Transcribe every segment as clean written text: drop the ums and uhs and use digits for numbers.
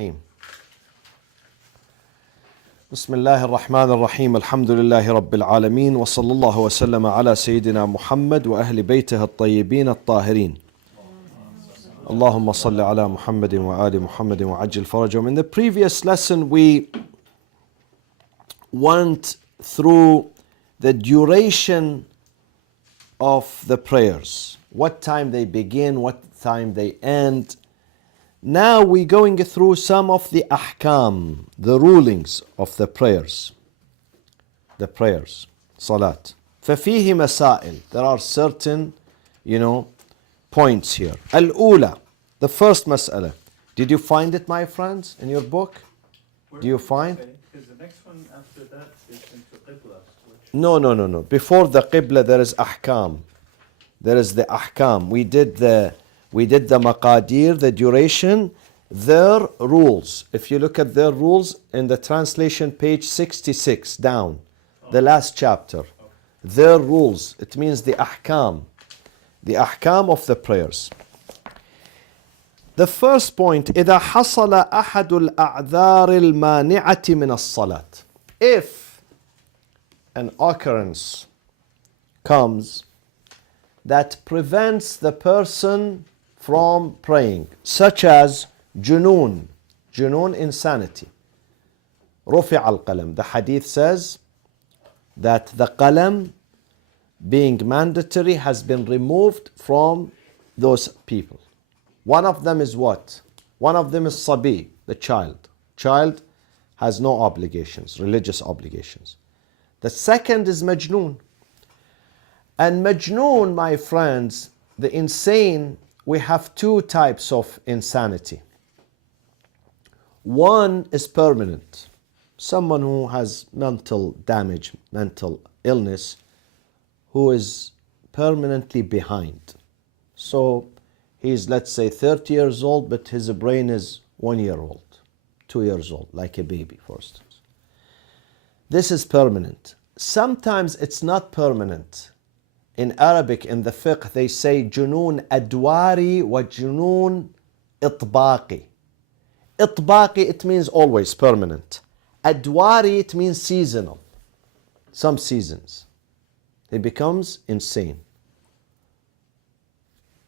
الرحيم بسم الله الرحمن الرحيم الحمد لله رب العالمين وصلى الله وسلم على سيدنا محمد وأهل بيته الطيبين الطاهرين اللهم صل على محمد وآل محمد وعجل فرجهم. In the previous lesson we went through the duration of the prayers, what time they begin, what time they end. Now we're going through some of the ahkam, the rulings of the prayers. Salat. ففيه مسائل. There are certain, points here. Al-ula, the first mas'ala. Did you find it, my friends, in your book? Do you find? Because the next one after that is into Qibla. No. Before the Qibla there is ahkam. There is the ahkam. We did the maqadir, the duration, their rules. If you look at their rules in the translation, page 66 down, the last chapter. Their rules, it means the ahkam of the prayers. The first point, إذا حصل أحد الأعذار المانعة من الصلاة. If an occurrence comes that prevents the person from praying, such as junoon, insanity. رفع القلم. The hadith says that the qalam being mandatory has been removed from those people. One of them is what? One of them is sabi, the child. Child has no obligations, religious obligations. The second is majnoon. And majnoon, my friends, the insane, we have two types of insanity. One is permanent. Someone who has mental damage, mental illness, who is permanently behind. So he's, let's say, 30 years old, but his brain is 1 year old, 2 years old, like a baby, for instance. This is permanent. Sometimes it's not permanent. In Arabic, in the fiqh, they say junoon adwari wa junoon itbaqi. Itbaqi, it means always permanent. Adwari, it means seasonal. Some seasons. He becomes insane.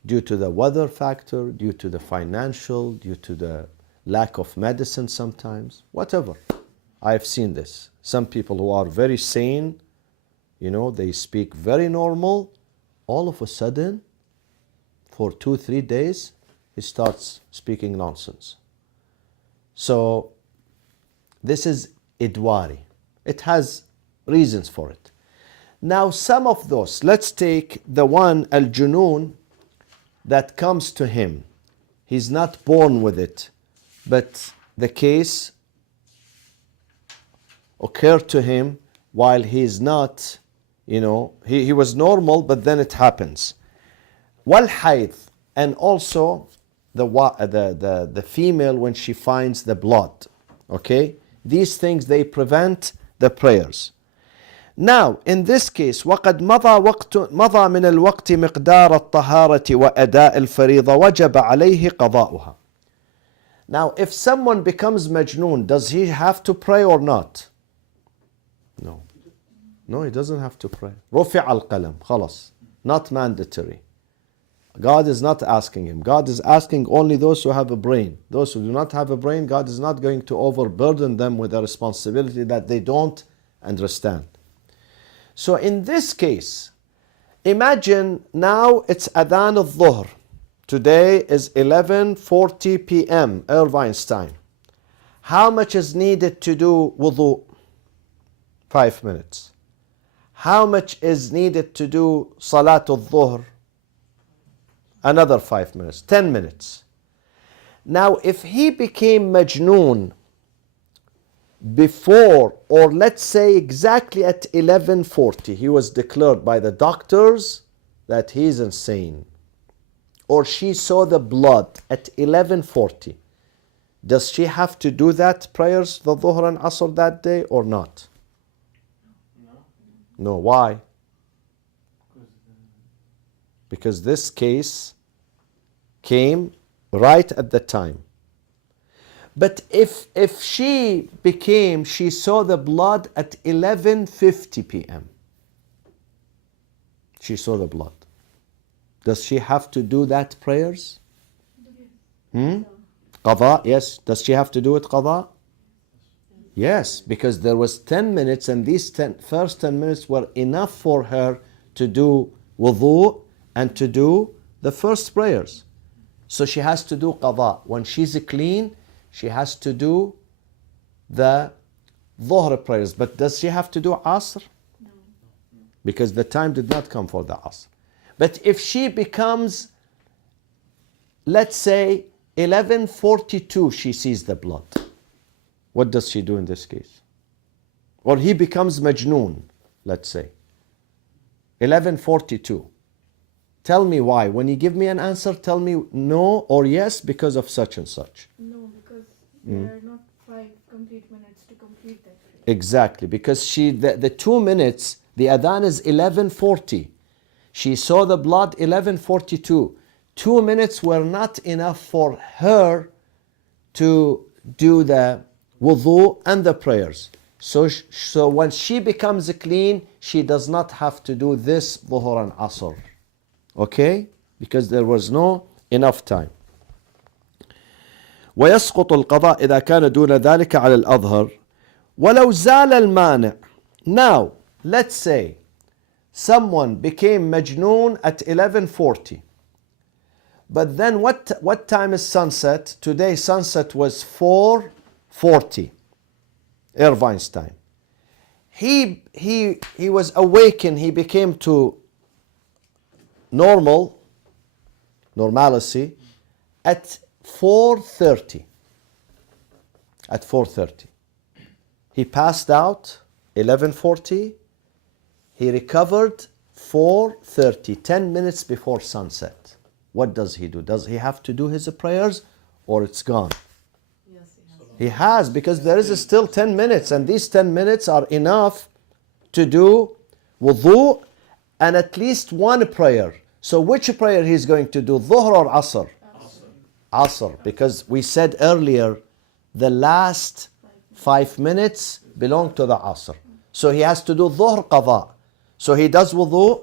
Due to the weather factor, due to the financial, due to the lack of medicine sometimes, whatever. I've seen this. Some people who are very sane, they speak very normal. All of a sudden, for 2-3 days, he starts speaking nonsense. So, this is idwari. It has reasons for it. Now, some of those, let's take the one, al-junoon, that comes to him. He's not born with it, but the case occurred to him while he's not, he was normal, but then it happens. Wal hayd, and also the female when she finds the blood. Okay? These things, they prevent the prayers. Now, in this case, وقد مضى من الوقت مقدار الطهارة وأداء الفريضة وجب عليه قضاؤها. Now, if someone becomes majnoon, does he have to pray or not? No, he doesn't have to pray. رفع القلم, خلاص. Not mandatory. God is not asking him. God is asking only those who have a brain. Those who do not have a brain, God is not going to overburden them with a responsibility that they don't understand. So in this case, imagine now it's Adhan al-Dhuhr. Today is 11:40 p.m. Irvine's time. How much is needed to do wudu? 5 minutes. How much is needed to do Salat al-Dhuhr? Another 5 minutes, 10 minutes. Now, if he became majnoon before, or let's say exactly at 11:40, he was declared by the doctors that he's insane, or she saw the blood at 11:40, does she have to do that prayers, the Dhuhr and Asr that day, or not? No, why? Because this case came right at the time. But if she saw the blood at 11:50 p.m. She saw the blood. Does she have to do that prayers? Qada, yes. Does she have to do it qada? Yes, because there was 10 minutes and these first 10 minutes were enough for her to do wudu and to do the first prayers. So she has to do qada. When she's clean, she has to do the dhuhr prayers. But does she have to do asr? No. Because the time did not come for the asr. But if she becomes, let's say, 11:42, she sees the blood. What does she do in this case? Or he becomes majnoon, let's say. 11:42. Tell me why. When you give me an answer, tell me no or yes because of such and such. No, because there are not 5 complete minutes to complete that prayer. Exactly, because the 2 minutes, the adhan is 11:40. She saw the blood 11:42. 2 minutes were not enough for her to do the wudu and the prayers. So when she becomes clean, she does not have to do this dhuhr and asr. Okay? Because there was no enough time. ويسقط القضاء إذا كان دون ذلك على الأظهر ولو زال المانع. Now, let's say someone became majnoon at 11:40. But then what time is sunset? Today sunset was 4:40. Irvine's time. He was awakened, he became to normalcy at 4:30. At 4:30. He passed out 11:40. He recovered 4:30, 10 minutes before sunset. What does he do? Does he have to do his prayers or it's gone? Yes, He has, because there is still 10 minutes and these 10 minutes are enough to do wudu and at least one prayer. So which prayer he's going to do? Dhuhr or Asr? Asr, because we said earlier the last 5 minutes belong to the Asr. So he has to do Dhuhr qada. So he does wudu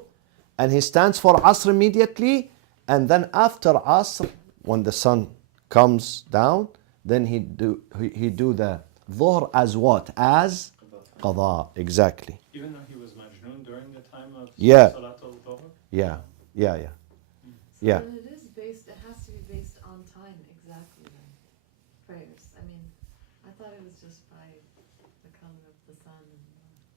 and he stands for Asr immediately, and then after Asr, when the sun comes down, then he do the Dhuhr as what? As qada. Exactly. Even though he was majnoon during the time of Yeah. Salat al-Dhuhr? Yeah. So Yeah. then it has to be based on time exactly then. Prayers. I mean, I thought it was just by the coming of the sun.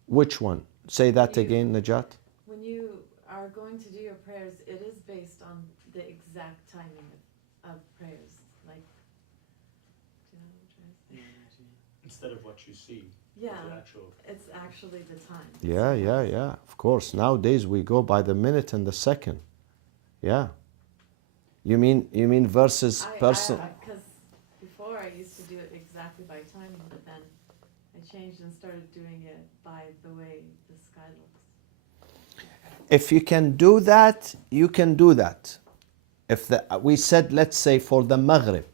Which one? Say that again, Najat. When you are going to do your prayers, it is based on the exact timing of prayers. Like, do you know what I'm trying to say? Instead of what you see. Yeah, The actual. it's actually the time. Yeah. Of course. Nowadays we go by the minute and the second. Yeah. You mean versus person? Because before I used to do it exactly by time, but then I changed and started doing it by the way the sky looks. If you can do that, you can do that. We said, let's say for the Maghrib.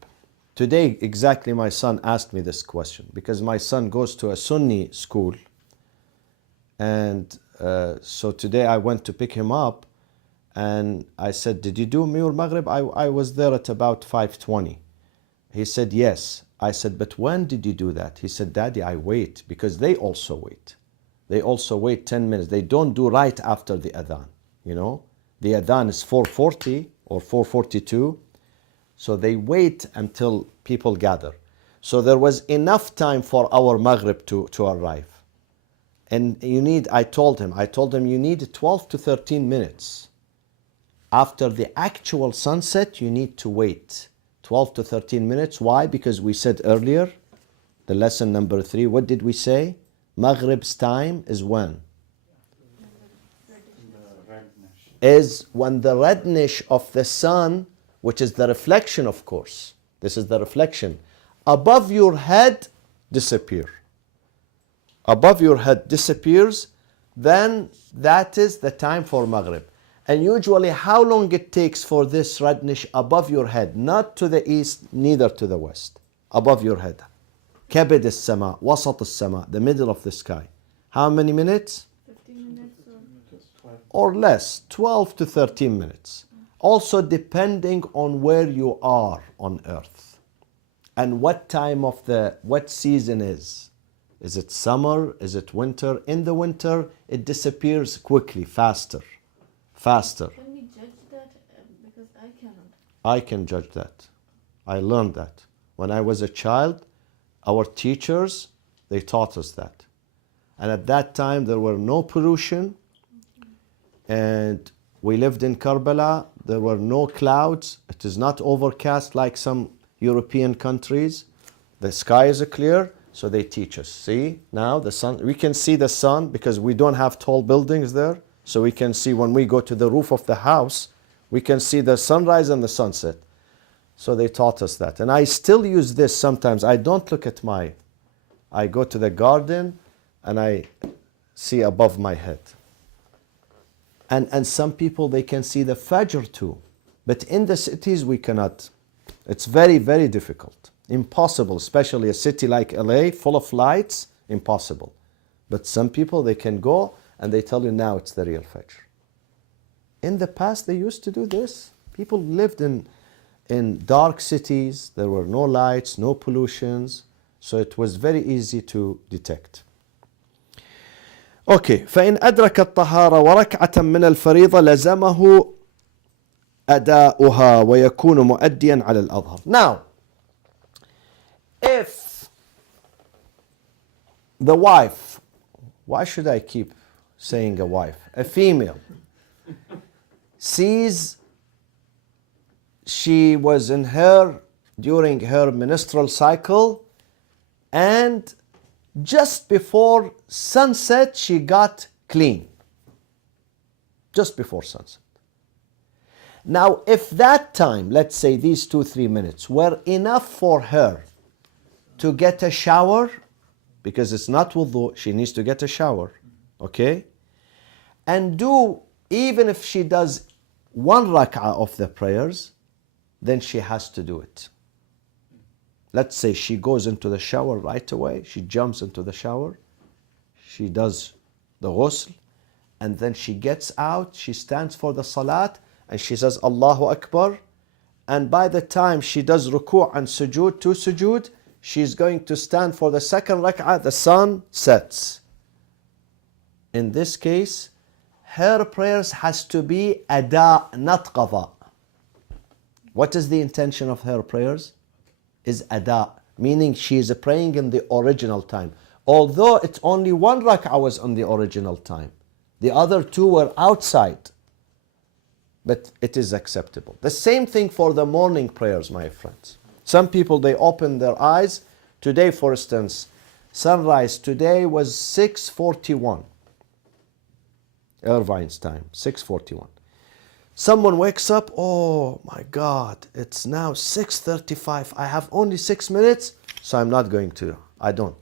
Today, exactly, my son asked me this question because my son goes to a Sunni school. And so today I went to pick him up and I said, did you do your Maghrib? I was there at about 5:20. He said, yes. I said, but when did you do that? He said, Daddy, I wait, because they also wait. They also wait 10 minutes. They don't do right after the adhan, you know. The adhan is 4:40 or 4:42. So they wait until people gather. So there was enough time for our Maghrib to arrive. And I told him, you need 12 to 13 minutes. After the actual sunset, you need to wait 12 to 13 minutes. Why? Because we said earlier, the lesson number 3, what did we say? Maghrib's time is when? Is when the redness of the sun, which is the reflection, of course. This is the reflection. Above your head disappear. Above your head disappears, then that is the time for Maghrib. And usually how long it takes for this redness above your head, not to the east, neither to the west. above your head. كبد السماء, وسط السماء, the middle of the sky. How many minutes? 15 minutes Or less, 12 to 13 minutes. Also depending on where you are on earth and what time of what season is. Is it summer? Is it winter? In the winter, it disappears quickly, faster. Can we judge that? Because I cannot. I can judge that. I learned that. When I was a child, our teachers, they taught us that. And at that time, there were no pollution. And we lived in Karbala. There were no clouds. It is not overcast like some European countries. The sky is clear, so they teach us. See, now the sun, we can see the sun because we don't have tall buildings there. So we can see when we go to the roof of the house, we can see the sunrise and the sunset. So they taught us that. And I still use this sometimes. I don't look at I go to the garden and I see above my head. And some people, they can see the Fajr too. But in the cities, we cannot. It's very, very difficult. Impossible, especially a city like LA, full of lights, impossible. But some people, they can go and they tell you now it's the real Fajr. In the past, they used to do this. People lived in dark cities. There were no lights, no pollutions. So it was very easy to detect. Okay, فإن أدرك الطهارة وركعة من الفريضة لزمه أداؤها ويكون مؤديا على الأظهر. Now, if the wife, why should I keep saying a wife? A female sees she was during her menstrual cycle and just before sunset, she got clean. Just before sunset. Now, if that time, let's say these 2-3 minutes, were enough for her to get a shower, because it's not wudu, she needs to get a shower, okay? And even if she does 1 rak'ah of the prayers, then she has to do it. Let's say she goes into the shower right away. She jumps into the shower. She does the ghusl. And then she gets out. She stands for the salat. And she says, Allahu Akbar. And by the time she does ruku' and sujood, 2 sujood, she's going to stand for the 2nd rak'ah. The sun sets. In this case, her prayers has to be ada, not qada. What is the intention of her prayers? Is ada, meaning she is praying in the original time. Although it's only 1 rak'ah was on the original time. The other 2 were outside. But it is acceptable. The same thing for the morning prayers, my friends. Some people, they open their eyes. Today, for instance, sunrise today was 6:41. Irvine's time, 6:41. Someone wakes up, oh my God, it's now 6:35. I have only 6 minutes, so I'm not going to. I don't.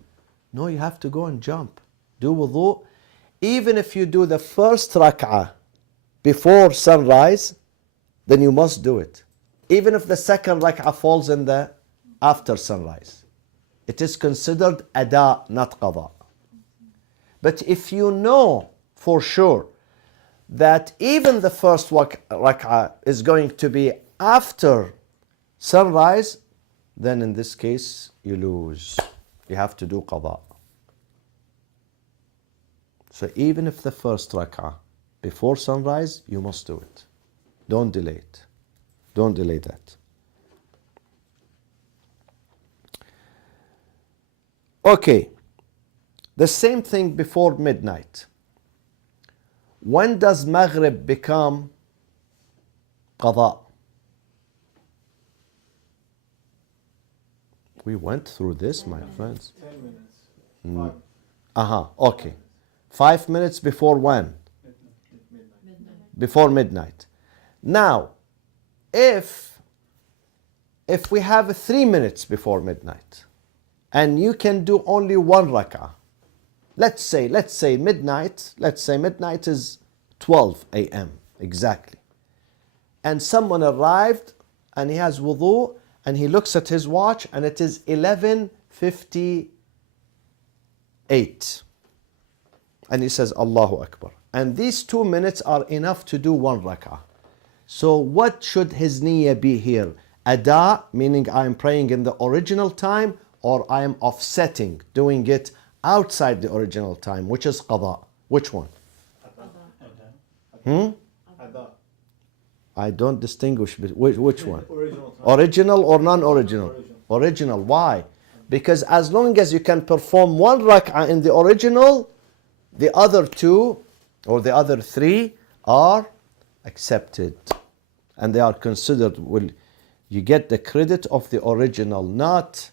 No, you have to go and jump. Do wudu. Even if you do the first rak'ah before sunrise, then you must do it. Even if the 2nd rak'ah falls in the after sunrise. It is considered ada, not qada. But if you know for sure that even the first rak'ah is going to be after sunrise, then in this case you lose. You have to do qada. So even if the first rak'ah before sunrise, you must do it. Don't delay it. Don't delay that. Okay. The same thing before midnight. When does Maghrib become qada? We went through this, my friends. 10 minutes. Okay. 5 minutes before when? Before midnight. Now, if we have 3 minutes before midnight, and you can do only 1 rak'ah, let's say midnight is 12 a.m. exactly. And someone arrived and he has wudu and he looks at his watch and it is 11:58. And he says, Allahu Akbar. And these 2 minutes are enough to do 1 rak'ah. So what should his niyyah be here? Ada, meaning I am praying in the original time, or I am offsetting, doing it outside the original time, which is qada. Which one? Ada. I don't distinguish which one. Original time. Original or non-original? Original. Why? Because as long as you can perform 1 rak'ah in the original, the other 2 or the other 3 are accepted. And they are considered, you get the credit of the original, not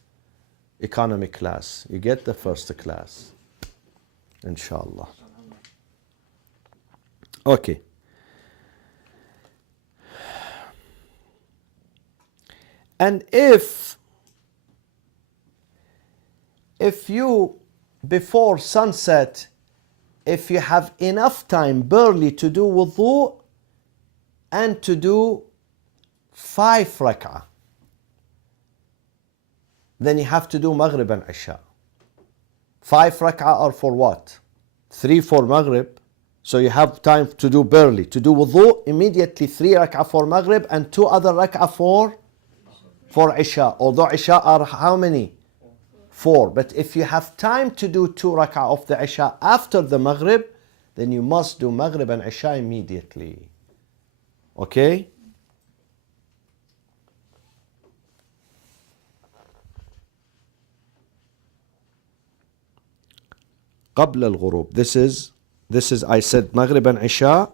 economy class. You get the first class. Inshallah. Okay. And if you, before sunset, if you have enough time barely to do wudu and to do 5 rak'ah, then you have to do Maghrib and Isha. 5 rak'ah are for what? 3 for Maghrib. So you have time to do barely, to do wudu, immediately 3 rak'ah for Maghrib and 2 other rak'ah for Isha. Although Isha are how many? 4. But if you have time to do 2 rak'ah of the Isha after the Maghrib, then you must do Maghrib and Isha immediately. Okay? قبل الغروب. This is I said Maghrib and Isha.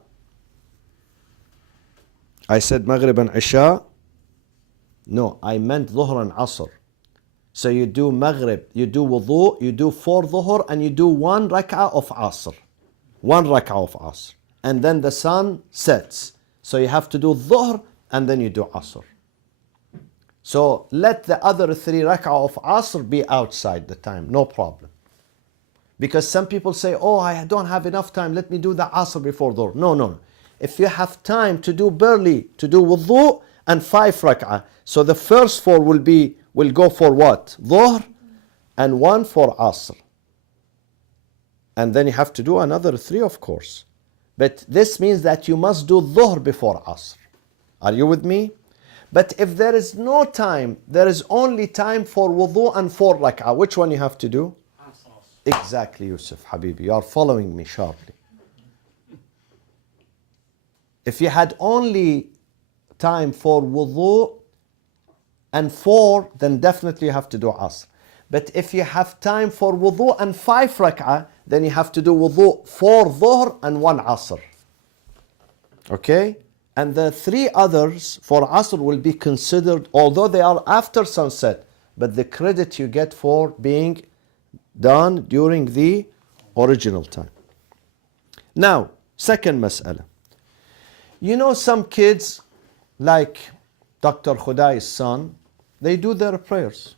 I said Maghrib and Isha. No, I meant Dhuhr and Asr. So you do Maghrib, you do wudu, you do 4 Dhuhr, and you do 1 rak'ah of Asr. 1 rak'ah of Asr. And then the sun sets. So you have to do Dhuhr and then you do Asr. So let the other 3 rak'ah of Asr be outside the time, no problem. Because some people say, oh, I don't have enough time, let me do the Asr before Dhuhr. No. If you have time to do barely, to do wudu and 5 rak'ah, so the first 4 will go for what? Dhuhr and 1 for Asr. And then you have to do another 3, of course. But this means that you must do Dhuhr before Asr. Are you with me? But if there is no time, there is only time for wudu and 4 rak'ah, which one you have to do? Exactly, Yusuf, Habibi. You are following me sharply. If you had only time for wudu and 4, then definitely you have to do Asr. But if you have time for wudu and 5 rak'ah, then you have to do wudu 4 Dhuhr and 1 Asr. Okay? And the 3 others for Asr will be considered, although they are after sunset, but the credit you get for being done during the original time. Now, second mas'ala. You know some kids, like Dr. Khudai's son, they do their prayers.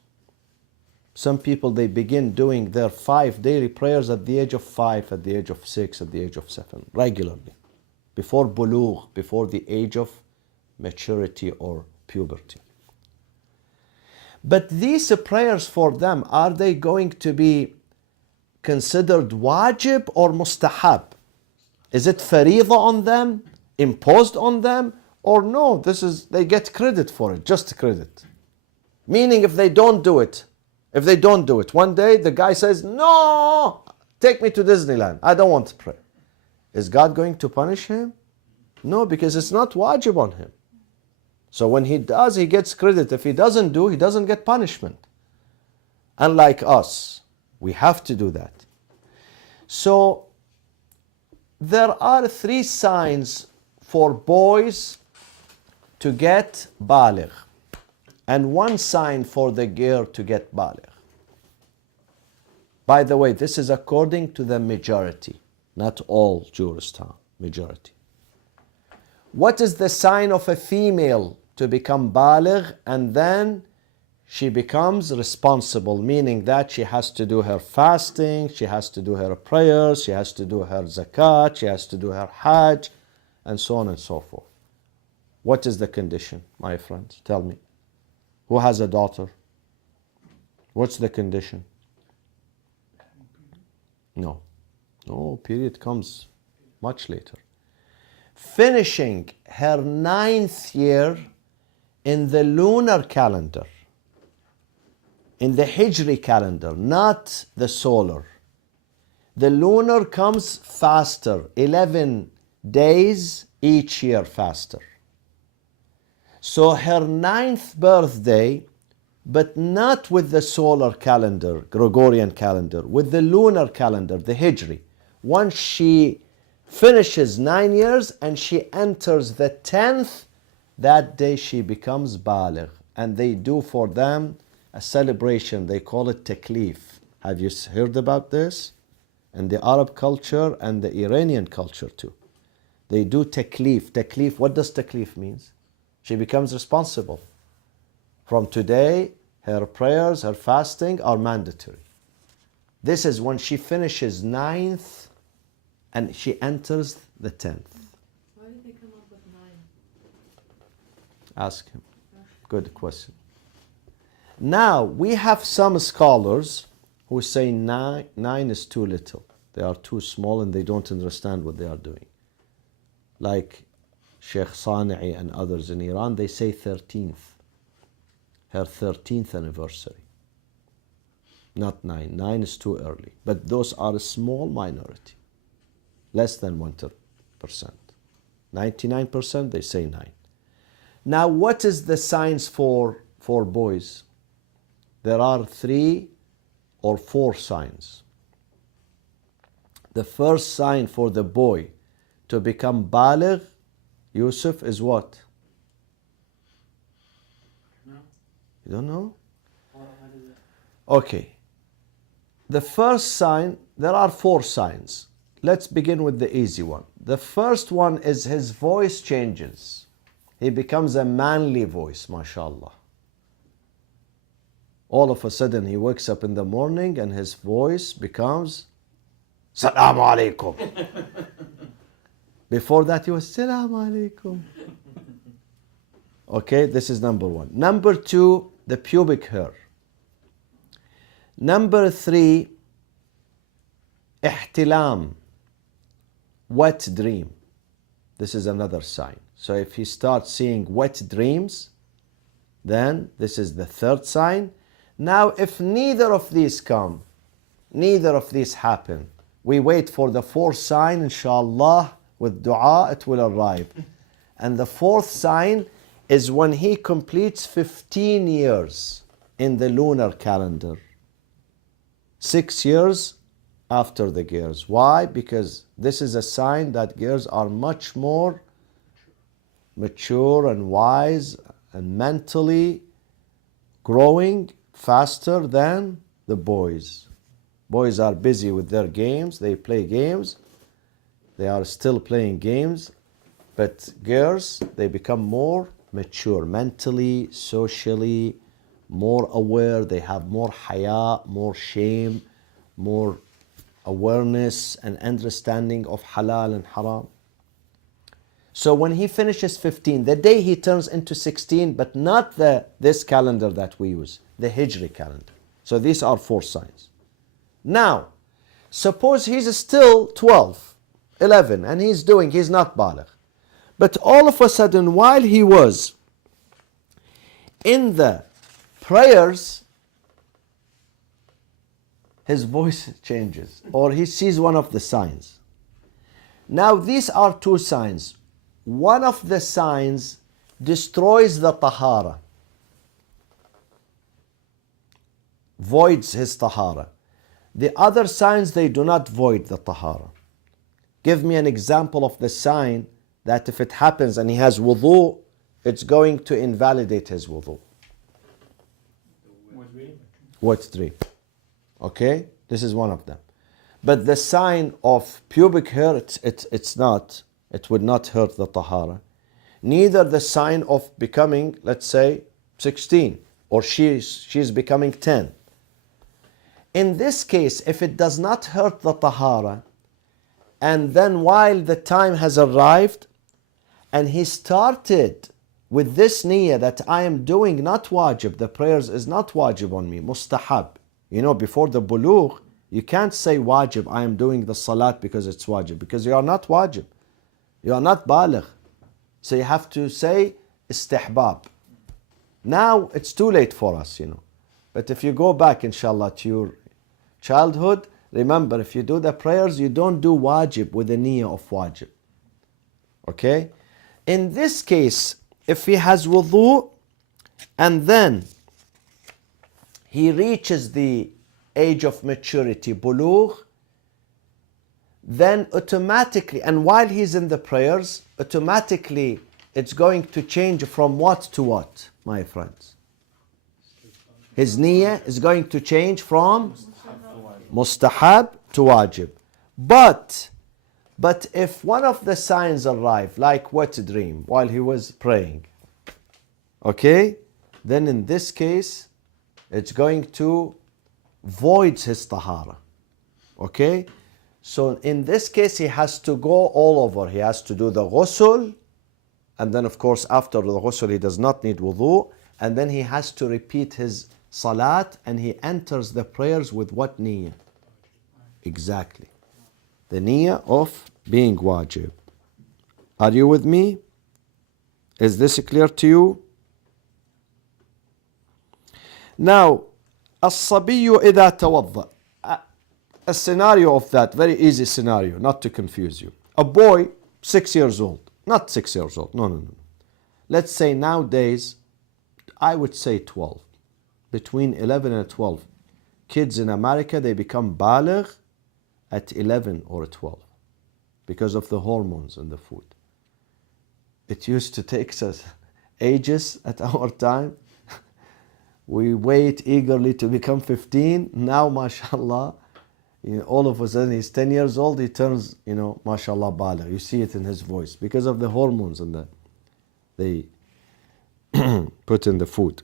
Some people, they begin doing their 5 daily prayers at the age of 5, at the age of 6, at the age of 7, regularly. Before bulugh, before the age of maturity or puberty. But these prayers for them, are they going to be considered wajib or mustahab? Is it fariḍa on them, imposed on them, or no, they get credit for it, just credit. Meaning if they don't do it, one day the guy says, no, take me to Disneyland, I don't want to pray. Is God going to punish him? No, because it's not wajib on him. So when he does, he gets credit. If he doesn't do, he doesn't get punishment. Unlike us, we have to do that. So there are 3 signs for boys to get baligh, and 1 sign for the girl to get baligh. By the way, this is according to the majority, not all jurists, majority. What is the sign of a female to become baligh and then she becomes responsible, meaning that she has to do her fasting, she has to do her prayers, she has to do her zakat, she has to do her hajj, and so on and so forth. What is the condition, my friends? Tell me. Who has a daughter? What's the condition? No. No, period comes much later. Finishing her 9th year in the lunar calendar, in the Hijri calendar, not the solar. The lunar comes faster, 11 days each year faster. So her 9th birthday, but not with the solar calendar, Gregorian calendar, with the lunar calendar, the Hijri. Once she finishes 9 years and she enters the 10th, that day she becomes baligh. And they do for them a celebration, they call it taklif. Have you heard about this? In the Arab culture and the Iranian culture too. They do taklif. Taklif, what does taklif means? She becomes responsible. From today, her prayers, her fasting are mandatory. This is when she finishes 9th and she enters the 10th. Why did they come up with 9? Ask him. Good question. Now, we have some scholars who say 9 is too little. They are too small and they don't understand what they are doing. Like Sheikh Sani'i and others in Iran, they say 13th. Her 13th anniversary. Not 9. 9 is too early. But those are a small minority. Less than 1%. 99% they say 9. Now what is the signs for boys? There are 3 or 4 signs. The first sign for the boy to become baligh, Yusuf, is what? No. You don't know? What is it? Okay. The first sign, there are 4 signs. Let's begin with the easy one. The first one is his voice changes. He becomes a manly voice, mashallah. All of a sudden he wakes up in the morning and his voice becomes Salaamu Alaikum. Before that he was Salaamu Alaikum. Okay, this is number 1. Number 2, the pubic hair. Number 3, ihtilam, wet dream. This is another sign. So if he starts seeing wet dreams, then this is the 3rd sign. Now if neither of these come, neither of these happen, we wait for the 4th sign, inshallah, with dua it will arrive. And the 4th sign is when he completes 15 years in the lunar calendar. 6 years after the girls. Why? Because this is a sign that girls are much more mature and wise and mentally growing faster than the boys. Boys are busy with their games, they play games, they are still playing games, but girls, they become more mature mentally, socially, more aware, they have more haya, more shame, more awareness and understanding of halal and haram. So when he finishes 15, the day he turns into 16, but not this calendar that we use, the Hijri calendar. So these are 4 signs. Now, suppose he's still 12, 11, and he's not baligh. But all of a sudden, while he was in the prayers, his voice changes, or he sees one of the signs. Now these are 2 signs. One of the signs destroys the tahara, voids his tahara. The other signs, they do not void the tahara. Give me an example of the sign that if it happens and he has wudu, it's going to invalidate his wudu. Wet dream. Okay? This is one of them. But the sign of pubic hair, it's not. It would not hurt the tahara. Neither the sign of becoming, let's say, 16, or she's becoming 10. In this case, if it does not hurt the tahara, and then while the time has arrived, and he started with this niyyah that I am doing not wajib, the prayers is not wajib on me, mustahab. You know, before the bulugh, you can't say wajib, I am doing the salat because it's wajib, because you are not wajib. You are not baligh. So you have to say istihbab. Now it's too late for us, you know. But if you go back, inshallah, to your childhood, remember, if you do the prayers, you don't do wajib with the niyyah of wajib. Okay? In this case, if he has wudu and then he reaches the age of maturity, bulugh, then automatically, and while he's in the prayers, automatically it's going to change from what to what, my friends? His niyyah is going to change from mustahab to wajib. But if one of the signs arrive, like wet dream, while he was praying, okay, then in this case, it's going to void his tahara. Okay? So in this case, he has to go all over. He has to do the ghusl, and then of course after the ghusl he does not need wudu, and then he has to repeat his salat, and he enters the prayers with what niyyah? Exactly. The niyyah of being wajib. Are you with me? Is this clear to you? Now, الصبي إذا توضأ. A scenario of that, very easy scenario, not to confuse you. A boy, 6 years old, not 6 years old, no. Let's say nowadays, I would say 12, between 11 and 12. Kids in America, they become baligh at 11 or 12 because of the hormones in the food. It used to take us ages at our time. We wait eagerly to become 15. Now, mashallah, you know, all of a sudden he's 10 years old, he turns, you know, mashallah, baligh. You see it in his voice because of the hormones and they put in the food.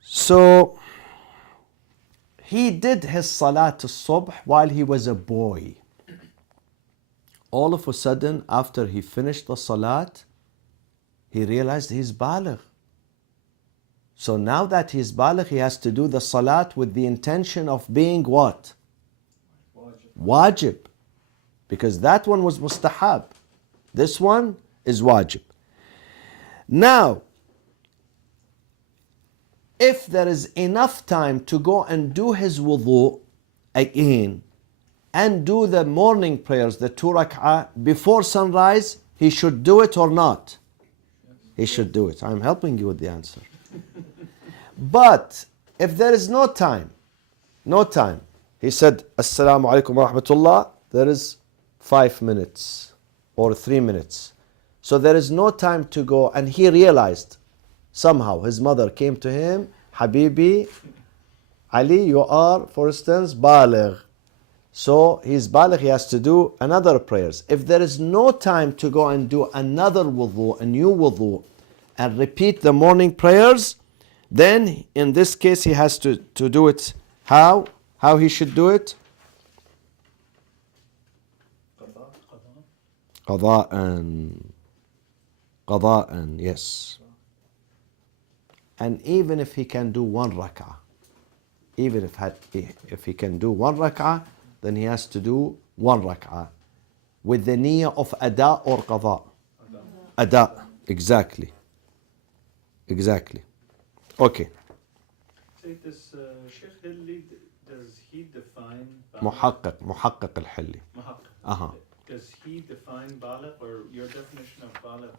So he did his salat al-subh while he was a boy. All of a sudden, after he finished the salat, he realized he's baligh. So now that he's baligh, he has to do the salat with the intention of being what? Wajib. Because that one was mustahab. This one is wajib. Now, if there is enough time to go and do his wudu again and do the morning prayers, the 2 rak'ah before sunrise, he should do it or not? He should do it. I'm helping you with the answer. But if there is no time, he said, Assalamu alaikum wa rahmatullah, there is 5 minutes or 3 minutes. So there is no time to go, and he realized somehow his mother came to him, Habibi, Ali, you are, for instance, baligh. So he's baligh, he has to do another prayers. If there is no time to go and do another wudu, a new wudu, and repeat the morning prayers, then in this case he has to do it how? How he should do it? Qada'an, yes. And even if he can do 1 rak'ah, even if he can do 1 rak'ah, then he has to do 1 rak'ah with the niyyah of ada or qada. Ada, exactly. Okay. Say this Sheikh Hilli, does he define محقق الحلي. Does he define baligh, or your definition of baligh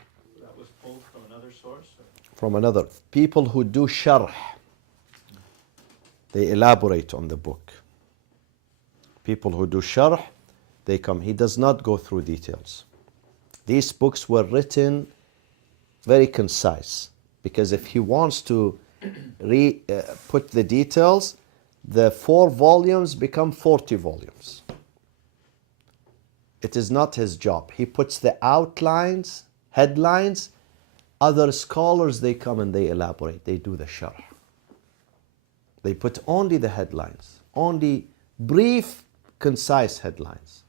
that was pulled from another source? Or? From another. People who do sharh, they elaborate on the book. People who do sharh, they come. He does not go through details. These books were written very concise, because if he wants to put the details, the 4 volumes become 40 volumes. It is not his job. He puts the outlines, headlines. Other scholars, they come and they elaborate. They do the sharh. They put only the headlines, only brief, concise headlines.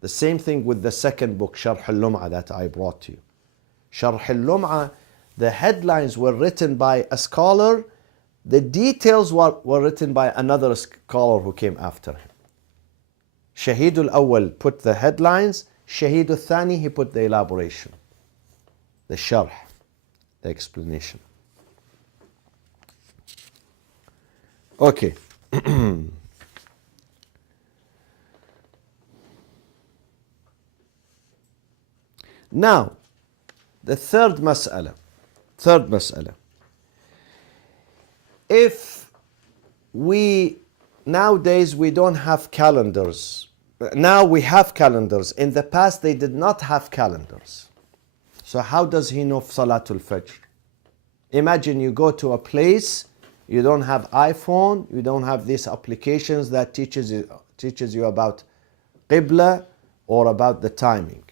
The same thing with the second book, Sharh al-Lum'ah, that I brought to you. Sharh al-Lum'ah, the headlines were written by a scholar, the details were written by another scholar who came after him. Shahid al-Awwal put the headlines, Shahid al-Thani, he put the elaboration, the sharh, the explanation. Okay. Now, the third mas'ala. If nowadays we don't have calendars. Now we have calendars. In the past they did not have calendars. So how does he know Salatul Fajr? Imagine you go to a place, you don't have iPhone, you don't have these applications that teaches you about Qibla or about the timing.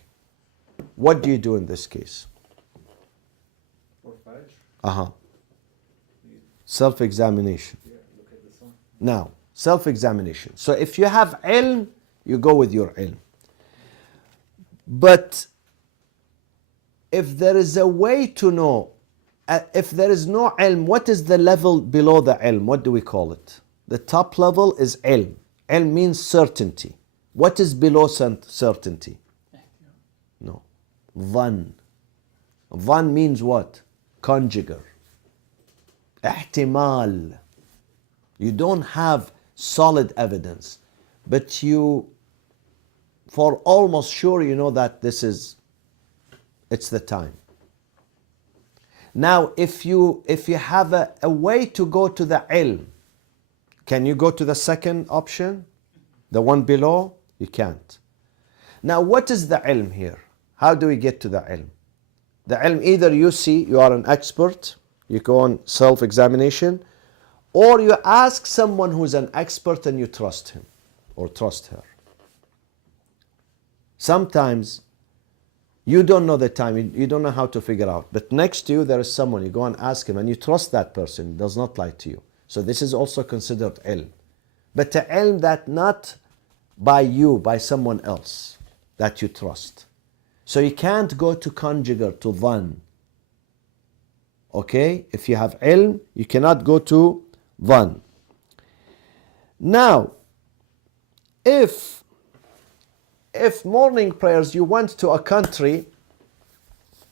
What do you do in this case? For Fajr? Self-examination. Yeah, look at the sun. Now, self-examination. So if you have ilm, you go with your ilm. But if there is a way to know, if there is no ilm, what is the level below the ilm? What do we call it? The top level is ilm. Ilm means certainty. What is below certainty? No. Dhan. Dhan means what? Conjugal. Ihtimal. You don't have solid evidence, but you, for almost sure, you know that it's the time. Now, if you have a way to go to the ilm, can you go to the second option? The one below? You can't. Now, what is the ilm here? How do we get to the ilm? The ilm, either you see, you are an expert, you go on self-examination, or you ask someone who's an expert and you trust him or trust her. Sometimes you don't know the time, you don't know how to figure out, but next to you there is someone, you go and ask him and you trust that person, he does not lie to you. So this is also considered ilm. But the ilm that not by you, by someone else that you trust. So you can't go to conjugal, to dhan. Okay? If you have ilm, you cannot go to dhan. Now, if morning prayers, you went to a country,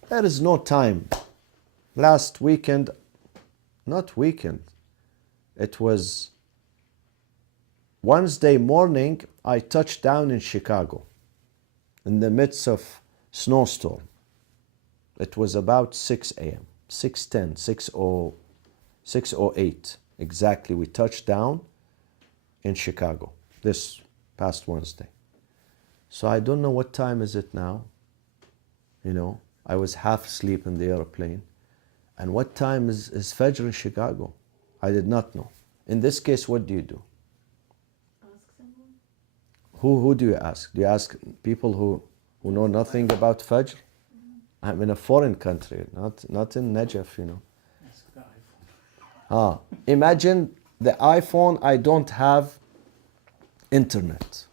there is no time. Last weekend, not weekend, it was Wednesday morning, I touched down in Chicago in the midst of snowstorm. It was about 6 a.m., 6:10, 6:08 exactly. We touched down in Chicago this past Wednesday. So I don't know what time is it now. You know, I was half asleep in the airplane. And what time is Fajr in Chicago? I did not know. In this case, what do you do? Ask someone. Who do you ask? Do you ask people who know nothing about Fajr? I'm in a foreign country, not in Najaf, you know. Ask the iPhone. Imagine the iPhone, I don't have internet.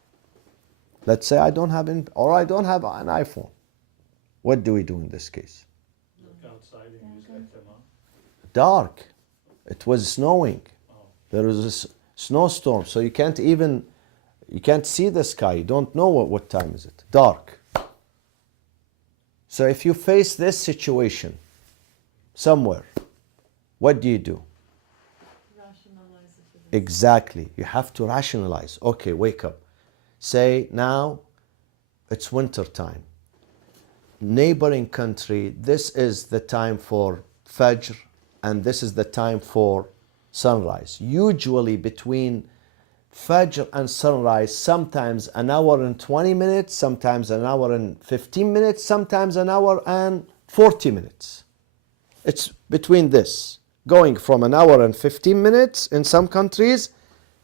Let's say I don't have an iPhone. What do we do in this case? Look outside and use them up. Dark. It was snowing. Oh. There was a snowstorm, so you can't see the sky. You don't know what time is it. Dark. So if you face this situation somewhere, what do you do? Rationalize it. Exactly. You have to rationalize. Okay, wake up. Say now it's winter time. Neighboring country, this is the time for Fajr and this is the time for sunrise. Usually between Fajr and sunrise, sometimes an hour and 20 minutes, sometimes an hour and 15 minutes, sometimes an hour and 40 minutes. It's between this, going from an hour and 15 minutes in some countries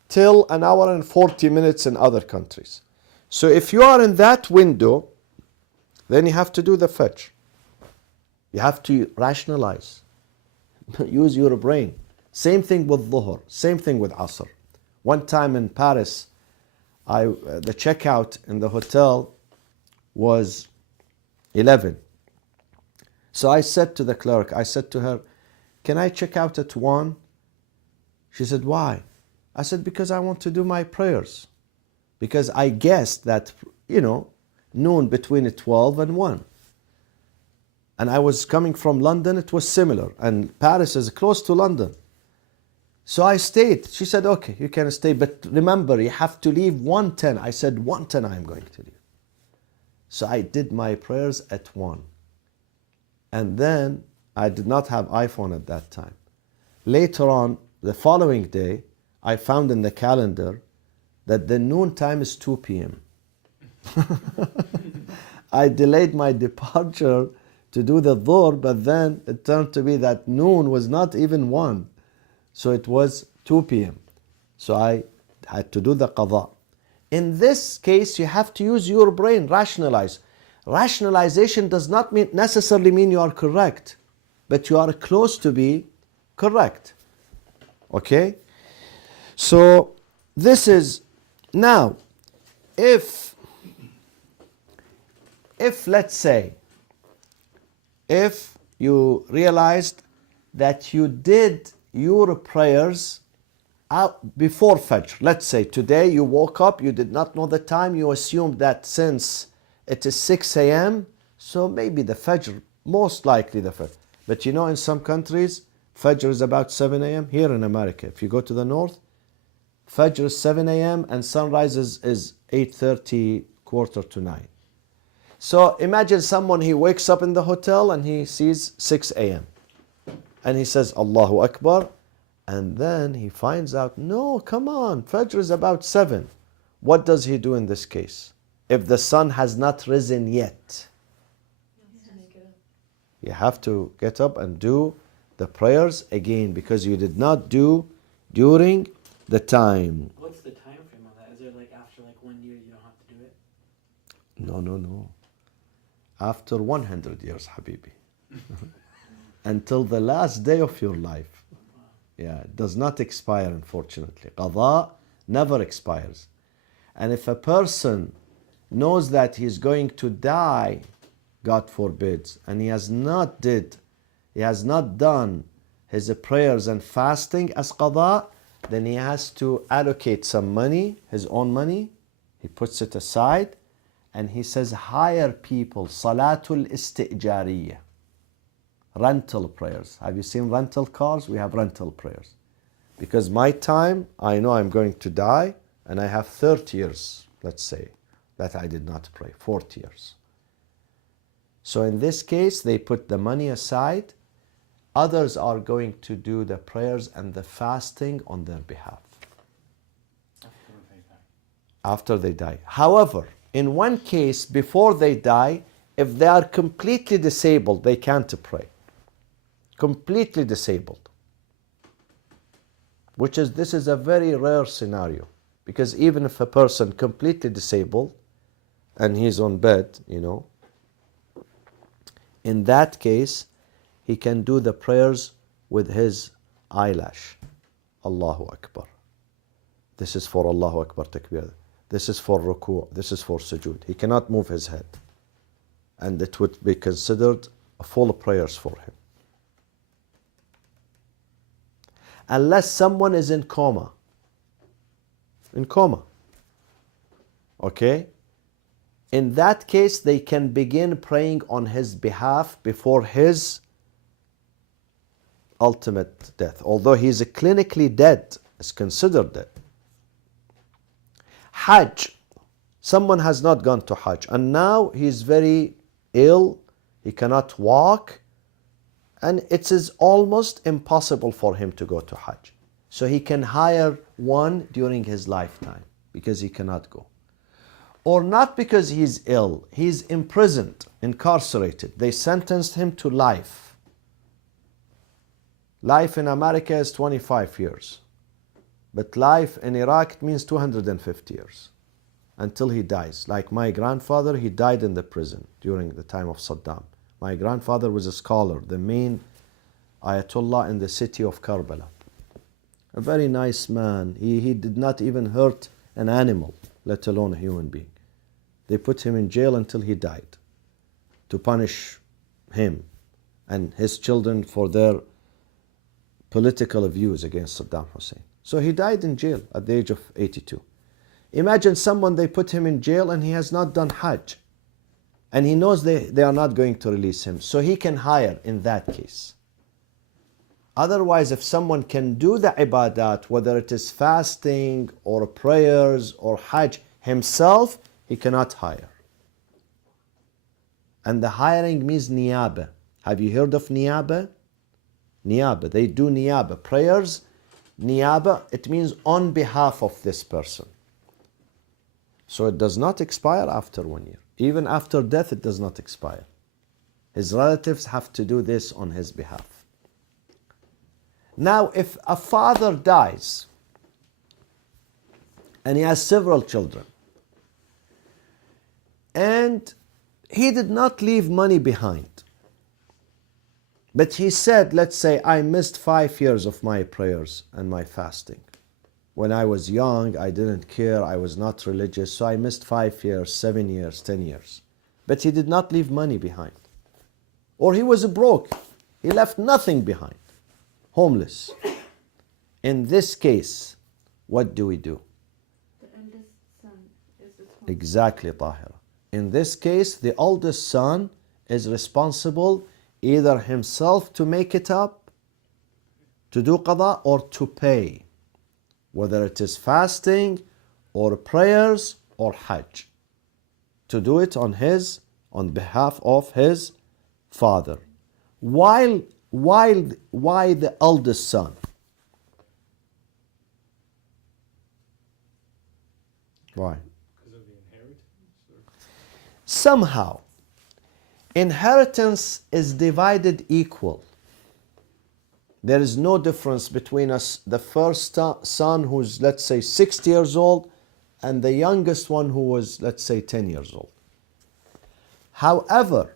till an hour and 40 minutes in other countries. So if you are in that window, then you have to do the Fajr. You have to rationalize. Use your brain. Same thing with Dhuhr, same thing with Asr. One time in Paris, the checkout in the hotel was 11. So I said to the clerk, I said to her, can I check out at 1? She said, why? I said, because I want to do my prayers. Because I guessed that, noon between 12 and 1. And I was coming from London, it was similar. And Paris is close to London. So I stayed. She said, okay, you can stay. But remember, you have to leave 1:10. I said, 1:10 I'm going to leave. So I did my prayers at 1. And then I did not have iPhone at that time. Later on, the following day, I found in the calendar that the noon time is 2 p.m. I delayed my departure to do the dhuhr, but then it turned to be that noon was not even 1. So it was 2 p.m. So I had to do the qada. In this case, you have to use your brain, rationalize. Rationalization does not necessarily mean you are correct, but you are close to be correct. Okay? So this is, now, if let's say, if you realized that you did your prayers out before Fajr. Let's say today you woke up, you did not know the time, you assumed that since it is 6 a.m., so maybe the Fajr, most likely the Fajr. But in some countries, Fajr is about 7 a.m. Here in America, if you go to the north, Fajr is 7 a.m. and sunrise is 8:30, quarter to 9. So imagine someone, he wakes up in the hotel and he sees 6 a.m. And he says, Allahu Akbar. And then he finds out, no, come on, Fajr is about 7. What does he do in this case? If the sun has not risen yet, you have to get up and do the prayers again because you did not do during the time. What's the time frame on that? Is there after 1 year you don't have to do it? No. After 100 years, Habibi. Until the last day of your life. Yeah, it does not expire, unfortunately. Qada never expires. And if a person knows that he's going to die, God forbids, and he has not done his prayers and fasting as qada, then he has to allocate some money, his own money, he puts it aside, and he says, hire people, salatul istijariyah. Rental prayers. Have you seen rental cars? We have rental prayers. Because my time, I know I'm going to die, and I have 30 years, let's say, that I did not pray, 40 years. So in this case, they put the money aside. Others are going to do the prayers and the fasting on their behalf. After they die. However, in one case, before they die, if they are completely disabled, they can't pray. Completely disabled. This is a very rare scenario. Because even if a person completely disabled, and he's on bed, in that case, he can do the prayers with his eyelash. Allahu Akbar. This is for Allahu Akbar takbir. This is for ruku'. This is for sujood. He cannot move his head. And it would be considered full prayers for him. Unless someone is in coma. In coma. Okay? In that case, they can begin praying on his behalf before his ultimate death. Although he is clinically dead, is considered dead. Hajj. Someone has not gone to Hajj and now he is very ill, he cannot walk, and it is almost impossible for him to go to Hajj. So he can hire one during his lifetime because he cannot go. Or not because he's ill, he's imprisoned, incarcerated. They sentenced him to life. Life in America is 25 years. But life in Iraq means 250 years until he dies. Like my grandfather, he died in the prison during the time of Saddam. My grandfather was a scholar, the main Ayatollah in the city of Karbala. A very nice man. He did not even hurt an animal, let alone a human being. They put him in jail until he died to punish him. and his children for their political views against Saddam Hussein. So he died in jail at the age of 82. Imagine someone, they put him in jail and he has not done Hajj. And he knows they are not going to release him. So he can hire in that case. Otherwise, if someone can do the ibadat, whether it is fasting or prayers or Hajj himself, he cannot hire. And the hiring means niyaba. Have you heard of niyaba? Niyaba, they do niyaba. Prayers, niyaba, it means on behalf of this person. So it does not expire after 1 year. Even after death, it does not expire. His relatives have to do this on his behalf. Now, if a father dies and he has several children and he did not leave money behind, but he said, let's say, I missed 5 years of my prayers and my fasting. When I was young, I didn't care, I was not religious, so I missed 5 years, 7 years, 10 years. But he did not leave money behind. Or he was broke, he left nothing behind, homeless. In this case, what do we do? The eldest son is responsible. Exactly, Tahira. In this case, the oldest son is responsible either himself to make it up, to do qada, or to pay. Whether it is fasting or prayers or Hajj, to do it on behalf of his father. Why the eldest son? Why? Because of the inheritance? Or? Somehow, inheritance is divided equal. There is no difference between us, the first son who's, let's say, 60 years old, and the youngest one who was, let's say, 10 years old. However,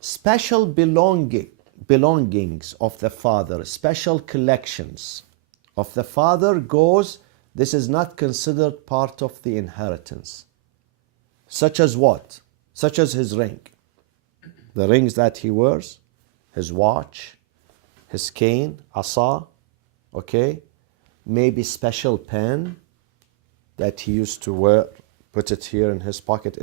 special belongings of the father, special collections of the father goes, this is not considered part of the inheritance. Such as what? Such as his ring. The rings that he wears, his watch, his cane, asa, okay? Maybe special pen that he used to wear, put it here in his pocket.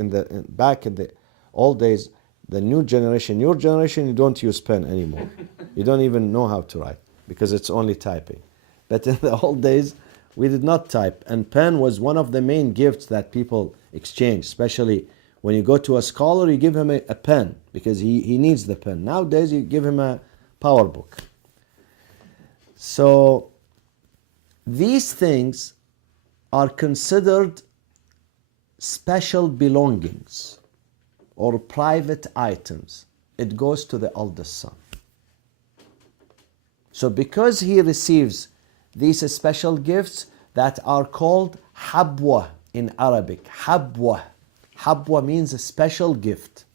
Back in the old days, the new generation, your generation, you don't use pen anymore. You don't even know how to write because it's only typing. But in the old days, we did not type, and pen was one of the main gifts that people exchange, especially when you go to a scholar, you give him a pen because he needs the pen. Nowadays, you give him a power book. So these things are considered special belongings or private items. It goes to the eldest son. So because he receives these special gifts that are called habwa in Arabic. Habwa. Habwa means a special gift.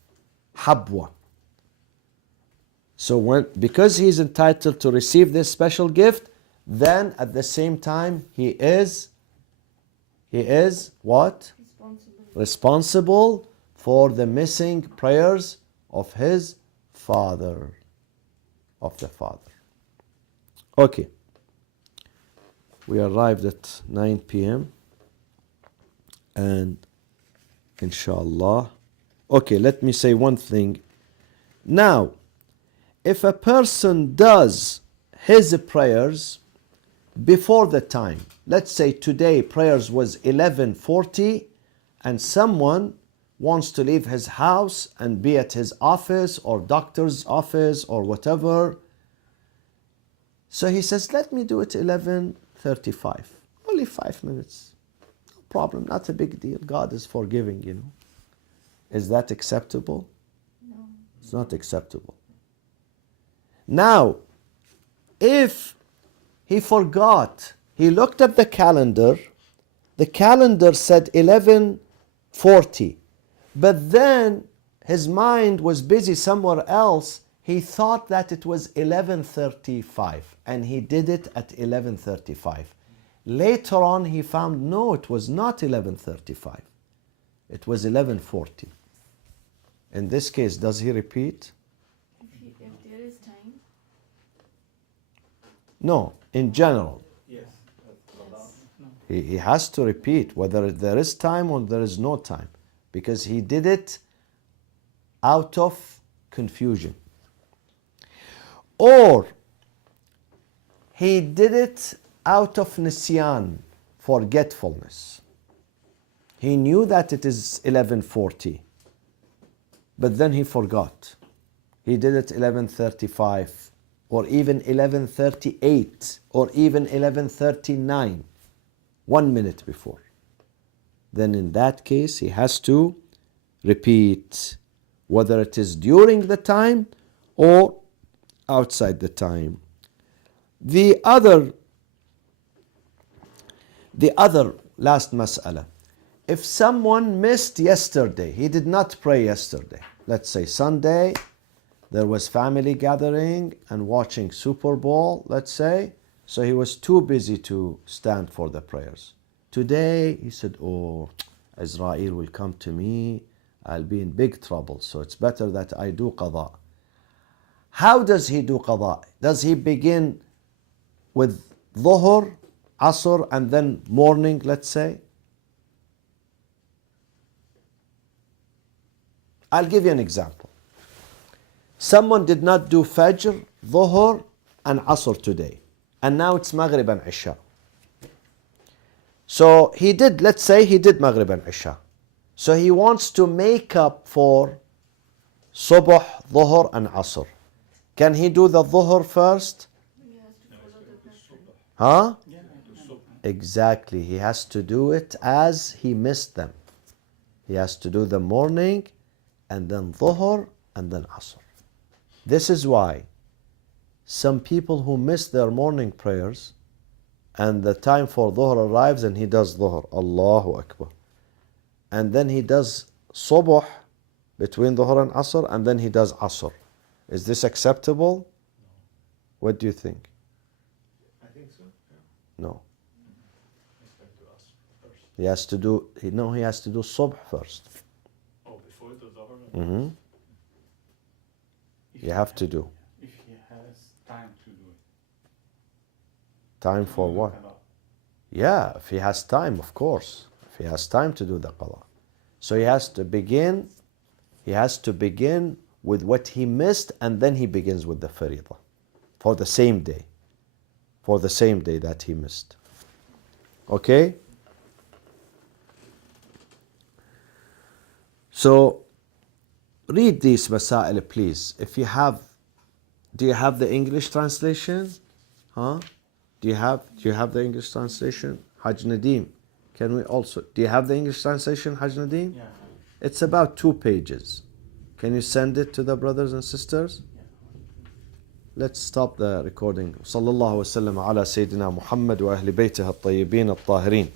Habwa. So because he is entitled to receive this special gift, then at the same time he is what? Responsible for the missing prayers of his father. Of the father. Okay. We arrived at 9 p.m. and inshallah. Okay, let me say one thing. Now, if a person does his prayers before the time, let's say today prayers was 11:40 and someone wants to leave his house and be at his office or doctor's office or whatever. So he says, let me do it 11:35. Only 5 minutes. No problem, not a big deal. God is forgiving, you know. Is that acceptable? No. It's not acceptable. Now, if he forgot, he looked at the calendar said 11:40, but then his mind was busy somewhere else. He thought that it was 11:35 and he did it at 11:35. Later on he found no, it was not 11:35. It was 11:40. In this case, does he repeat? If the No, in general. Yes. He has to repeat whether there is time or there is no time, because he did it out of confusion. Or he did it out of nisyan, forgetfulness. He knew that it is 11:40, but then he forgot. He did it 11:35, or even 11:38, or even 11:39, 1 minute before. Then in that case, he has to repeat, whether it is during the time or outside the time. The other last mas'ala. If someone missed yesterday, he did not pray yesterday. Let's say Sunday, there was family gathering and watching Super Bowl, let's say. So he was too busy to stand for the prayers. Today, he said, oh, Israel will come to me. I'll be in big trouble. So it's better that I do qada. How does he do qada? Does he begin with dhuhr, asr, and then morning, let's say? I'll give you an example. Someone did not do Fajr, Dhuhr, and Asr today. And now it's Maghrib and Isha. So he did, let's say he did Maghrib and Isha. So he wants to make up for Subh, Dhuhr, and Asr. Can he do the Dhuhr first? Huh? Exactly. He has to do it as he missed them. He has to do the morning, and then Dhuhr, and then Asr. This is why some people who miss their morning prayers, and the time for Dhuhr arrives and he does Dhuhr, Allahu Akbar. And then he does Subh between Dhuhr and Asr, and then he does Asr. Is this acceptable? What do you think? I think so, yeah. No. He's going to ask first. He has to do, he has to do Subh first. Oh, before the Dhuhr? Mm-hmm. If You have to do. If he has time to do it. Time for what? Yeah, if he has time, of course. If he has time to do the qada. So he has to begin with what he missed, and then he begins with the faridah for the same day. For the same day that he missed. Okay? So read these masail, please. If you have, do you have the English translation? Huh? Do you have the English translation? Haj Nadeem, can we also, do you have the English translation, Haj Nadeem? Yeah. It's about 2 pages. Can you send it to the brothers and sisters? Let's stop the recording. صلى الله وسلم على سيدنا محمد وأهل بيته الطيبين الطاهرين.